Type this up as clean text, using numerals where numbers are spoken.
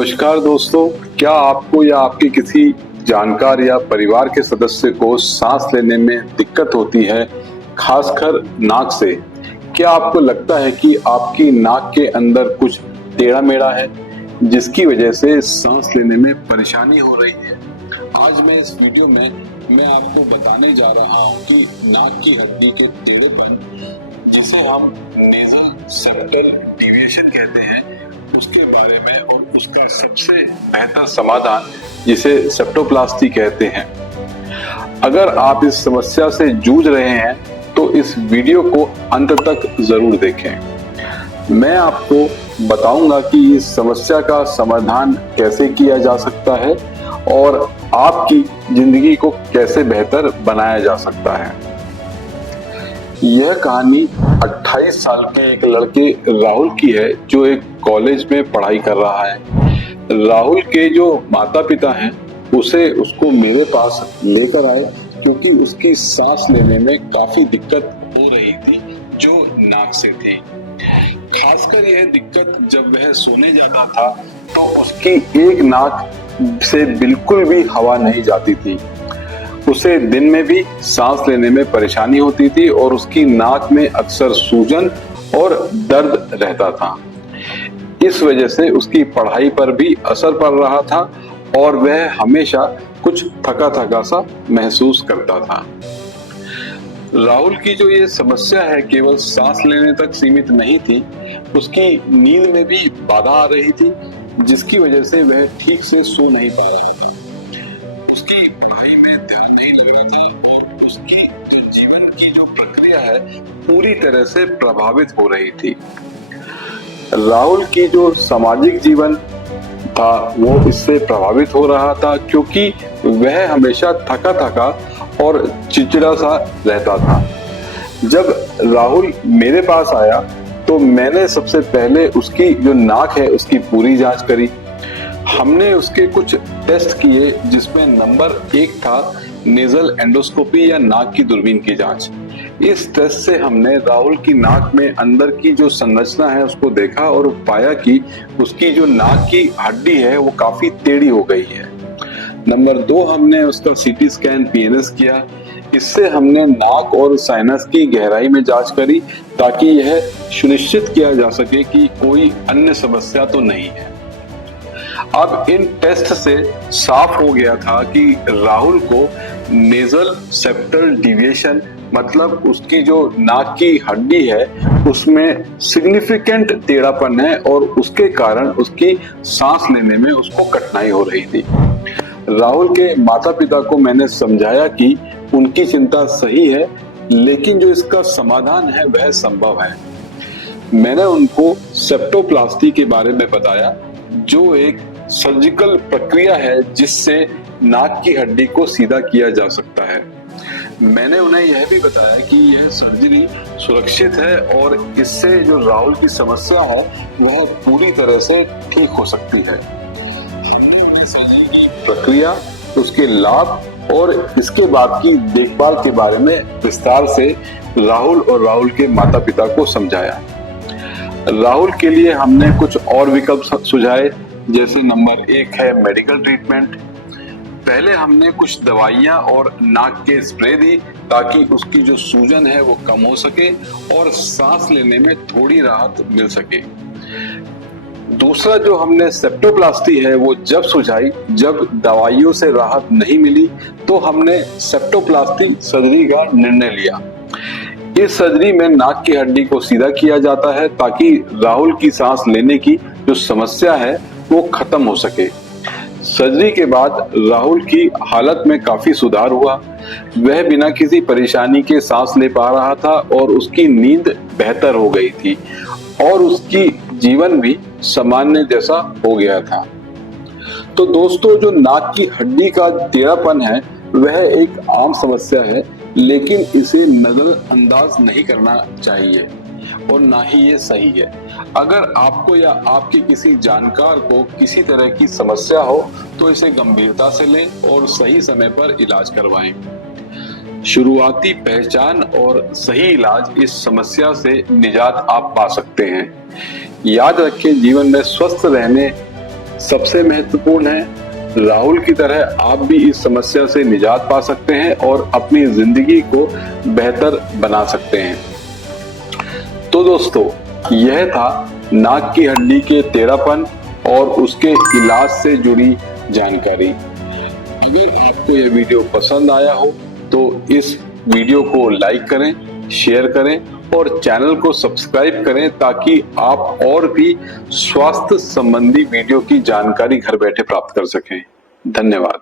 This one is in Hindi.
नमस्कार दोस्तों, क्या आपको या आपके किसी जानकार या परिवार के सदस्य को सांस लेने में दिक्कत होती है, खासकर नाक से? क्या आपको लगता है कि आपकी नाक के अंदर कुछ टेढ़ा मेढ़ा है, जिसकी वजह से सांस लेने में परेशानी हो रही है? आज मैं इस वीडियो में आपको बताने जा रहा हूँ कि नाक की हड्डी के टेढ़ेपन, जिसे हम नेजल सेप्टल डिविएशन कहते हैं, उसके बारे में और उसका सबसे बेहतर समाधान, जिसे सेप्टोप्लास्टी कहते हैं। अगर आप इस समस्या से जूझ रहे हैं तो इस वीडियो को अंत तक जरूर देखें। मैं आपको बताऊंगा कि इस समस्या का समाधान कैसे किया जा सकता है और आपकी जिंदगी को कैसे बेहतर बनाया जा सकता है। यह कहानी 28 साल के एक लड़के राहुल की है, जो एक कॉलेज में पढ़ाई कर रहा है। राहुल के जो माता पिता हैं उसको मेरे पास लेकर आए, क्योंकि उसकी सांस लेने में काफी दिक्कत हो रही थी, जो नाक से थी। खासकर यह दिक्कत जब वह सोने जाता था तो उसकी एक नाक से बिल्कुल भी हवा नहीं जाती थी। उसे दिन में भी सांस लेने में परेशानी होती थी और उसकी नाक में अक्सर सूजन और दर्द रहता था। इस वजह से उसकी पढ़ाई पर भी असर पड़ रहा था और वह हमेशा कुछ थका थका सा महसूस करता था। राहुल की जो ये समस्या है केवल सांस लेने तक सीमित नहीं थी, उसकी नींद में भी बाधा आ रही थी, जिसकी वजह से वह ठीक से सो नहीं पा रहा था। उसकी पढ़ाई में ध्यान नहीं लग रहा था और उसकी जो जीवन की जो प्रक्रिया है पूरी तरह से प्रभावित हो रही थी। राहुल की जो सामाजिक जीवन था वो इससे प्रभावित हो रहा था, क्योंकि वह हमेशा थका थका और चिड़चिड़ा सा रहता था। जब राहुल मेरे पास आया तो मैंने सबसे पहले उसकी जो नाक है उसकी पूरी जांच करी। हमने उसके कुछ टेस्ट किए, जिसमें नंबर 1 था नेजल एंडोस्कोपी या नाक की दूरबीन की जांच। इस टेस्ट से हमने राहुल की नाक में अंदर की जो संरचना है उसको देखा और पाया कि उसकी जो नाक की हड्डी है वो काफी टेढ़ी हो गई है। नंबर 2, हमने उसका सीटी स्कैन पीएनएस किया। इससे हमने नाक और साइनस की गहराई में जांच करी, ताकि यह सुनिश्चित किया जा सके कि कोई अन्य समस्या तो नहीं है। अब इन टेस्ट से साफ हो गया था कि राहुल को नेजल सेप्टल डिविएशन, मतलब उसकी जो नाक की हड्डी है उसमें सिग्निफिकेंट टेढ़ापन है और उसके कारण उसकी सांस लेने में उसको कठिनाई हो रही थी। राहुल के माता पिता को मैंने समझाया कि उनकी चिंता सही है, लेकिन जो इसका समाधान है वह संभव है। मैंने उनको सेप्टोप्लास्टी के बारे में बताया, जो एक सर्जिकल प्रक्रिया है जिससे नाक की हड्डी को सीधा किया जा सकता है। मैंने उन्हें यह भी बताया कि यह सर्जरी सुरक्षित है और इससे जो राहुल की समस्या है वह पूरी तरह से ठीक हो सकती है। हमने सर्जरी की प्रक्रिया, उसके लाभ और इसके बाद की देखभाल के बारे में विस्तार से राहुल और राहुल के माता पिता को समझाया। राहुल के लिए हमने कुछ और विकल्प सुझाए, जैसे नंबर 1 है मेडिकल ट्रीटमेंट। पहले हमने कुछ दवाइयां और नाक के स्प्रे दी, ताकि उसकी जो सूजन है वो कम हो सके और सांस लेने में थोड़ी राहत मिल सके। दूसरा जो हमने सेप्टोप्लास्टी है वो जब सुझाई, जब दवाइयों से राहत नहीं मिली, तो हमने सेप्टोप्लास्टी सर्जरी का निर्णय लिया। इस सर्जरी में नाक की हड्डी को सीधा किया जाता है, ताकि राहुल की सांस लेने की जो समस्या है वो खत्म हो सके। सर्जरी के बाद राहुल की हालत में काफी सुधार हुआ। वह बिना किसी परेशानी के सांस ले पा रहा था और उसकी नींद बेहतर हो गई थी और उसकी जीवन भी सामान्य जैसा हो गया था। तो दोस्तों, जो नाक की हड्डी का टेढ़ापन है वह एक आम समस्या है, लेकिन इसे नजरअंदाज नहीं करना चाहिए और ना ही ये सही है। अगर आपको या आपके किसी जानकार को किसी तरह की समस्या हो तो इसे गंभीरता से लें और सही समय पर इलाज करवाएं। शुरुआती पहचान और सही इलाज इस समस्या से निजात आप पा सकते हैं। याद रखें, जीवन में स्वस्थ रहने सबसे महत्वपूर्ण है, राहुल की तरह आप भी इस समस्या से निजात पा सकते हैं और अपनी जिंदगी को बेहतर बना सकते हैं। तो दोस्तों, यह था नाक की हड्डी के टेढ़ापन और उसके इलाज से जुड़ी जानकारी। अगर आपको यह वीडियो पसंद आया हो तो इस वीडियो को लाइक करें, शेयर करें और चैनल को सब्सक्राइब करें ताकि आप और भी स्वास्थ्य संबंधी वीडियो की जानकारी घर बैठे प्राप्त कर सकें। धन्यवाद।